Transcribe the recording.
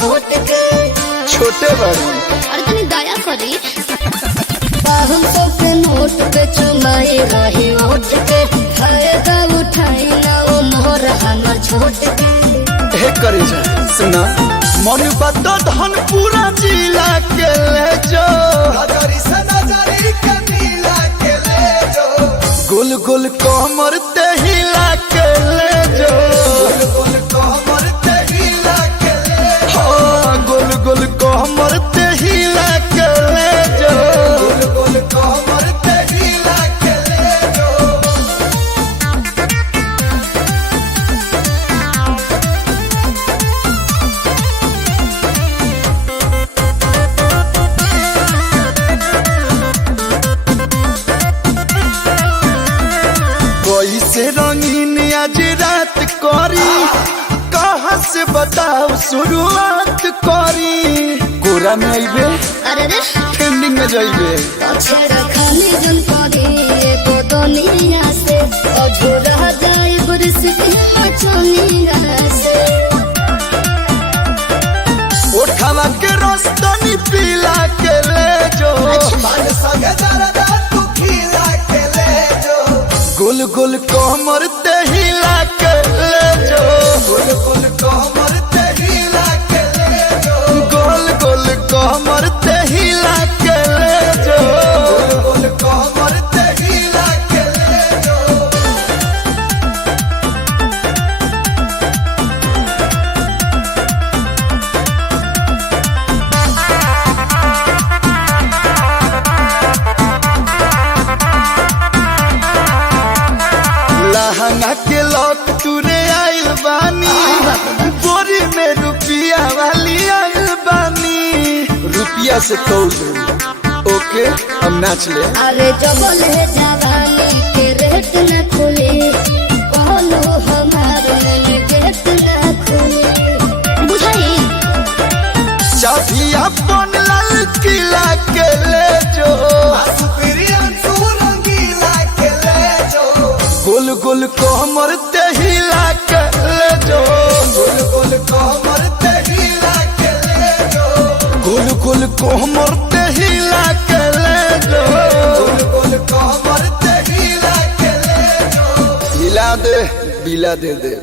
छोट के छोटे बड़ी अरे तनी दया करी पाहुन सौ के नोट पे चुमाई रही ओट के फायदा उठाई ना वो मोर हमर छोट के हे करे जा सुना मन बता धन पूरा जिला के ले जो नजरी से नजरी के मिला के ले जो गुल गुल कमर ते हिला के ले जो गुल गुल कमर ते हिला के ले हां गुल गुल कमर ते हिला के ले जो गुल गुल कमर ते हिला के ले जो से रंगीन आज रात करी कहाँ से बताओ शुरुआत करी कोरा में आइबे अरे रे ट्रेंडिंग में जाइबे अच्छे रखनी जन पदी तो दुनिया से अधूरा जाए बुरसती मचनिया से उठावा के रस्तनी पीला के ले जो मन संगे दरदा तू खिला के ले जो गुल गुल कमर ते हिला के ले जो गुल गुल कमर ते हिला के ले जो गोल गोल कमर ते हिला के ले जो गोल गोल कमर ते हिला के ले जो लहंगा के लौट तुरे आइल बानी बोरी में रुपिया वाली आइल बानी रुपिया से तौल ओके हम नाच ले अरे जबल है जवानी के रेट न खुले कहलो हमार मन गेट न खुले बुझाई चाबी अपन लाल किला के ले जो गुल गुल कमर ते हिला के ले जो गुल गुल कमर ते हिला के ले जो गुल गुल कमर ते हिला के ले जो गुल गुल कमर ते हिला के ले जो हिला दे बिला दे दे।